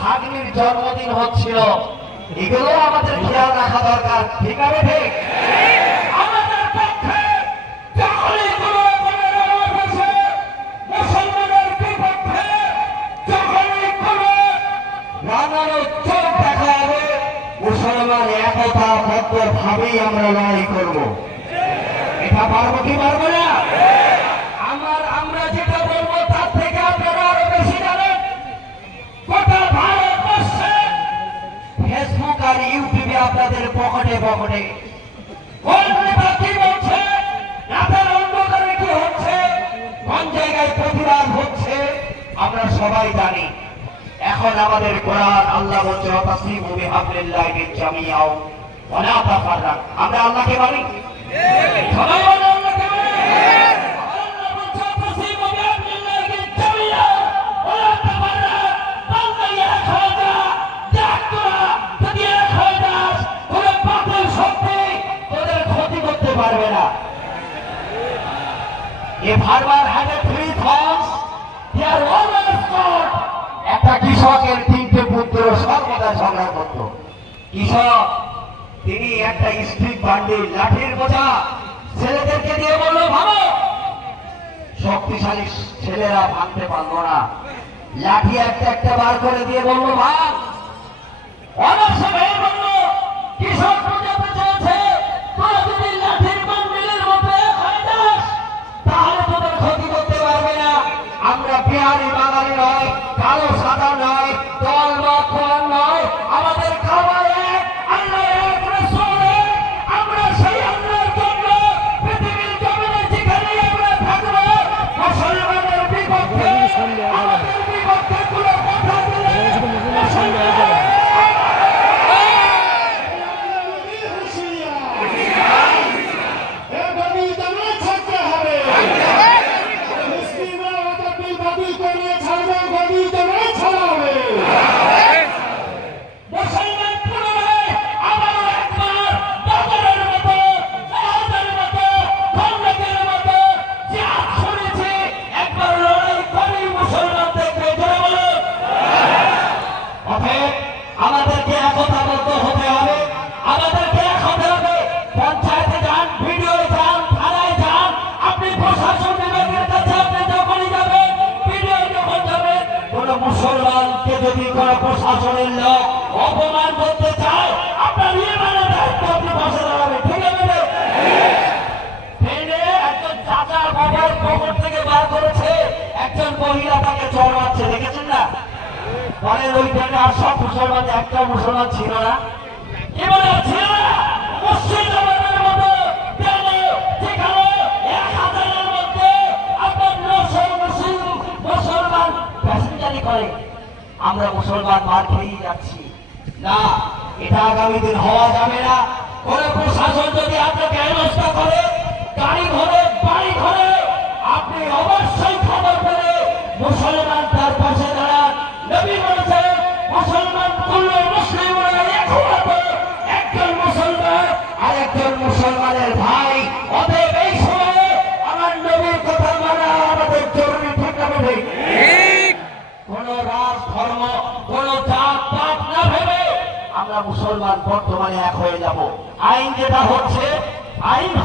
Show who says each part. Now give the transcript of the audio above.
Speaker 1: ভাগ্নির জন্মদিন হচ্ছিল। এগুলো আমাদের খেয়াল রাখা দরকার। ঠিক আছে, ঠিক? আমরা লড়াই করব। এটা পারব কি পারব না? কোন জায়গায় প্রতিবাদ পকেটে আমরা সবাই জানি। এখন আমাদের কোরআন আল্লাহ বলছে অতাসিমু বিহাবলিল্লাহি জামিয়াও ওয়ালা তাফাররাক। আমরা আল্লাহকে মানি? সবাই farmer had a three thoughts he are always got একটা কৃষকের তিনটে পুত্র, সর্বদা ঝগড়া করত কৃষক, তিনি একটা স্টিক বান্ডিল লাঠির বোঝা, ছেলেদেরকে দিয়ে বলল, ভালো। শক্তিশালী ছেলেরা ভাঙতে পারল না। লাঠি একটা একটা বার করে দিয়ে বলল, ভাগ। অনেক সময় বলল ಭಾಳ এক হতে হবে পঞ্চায়েতে যান ভিডিও যান, থানায় যান, আপনি প্রশাসন কাছে আপনি যখনই যাবেন ভিডিও যখন যাবেন কোন মুসলমানকে যদি কোন প্রশাসনের লোক অপমান করতে চায়, আপনার ইমানের দায়িত্ব আপনি বসে? একজন চাচা বাবার থেকে বার করেছে, একজন মহিলা তাকে চড়াচ্ছে দেখেছেন না পরে ওই আর সব মুসলমান একটা মুসলমান ছিল না আমরা মুসলমান মার খেয়েই যাচ্ছি। না, এটা আগামী দিন হওয়া যাবে না। কোন প্রশাসন যদি আপনাকে হেনস্থা করে, গাড়ি ঘরে বাড়ি ঘরে আপনি অবশ্যই রাজ ধর্ম না ভেবে আমরা মুসলমান বর্তমানে এক হয়ে যাব। আইন যেটা হচ্ছে আইন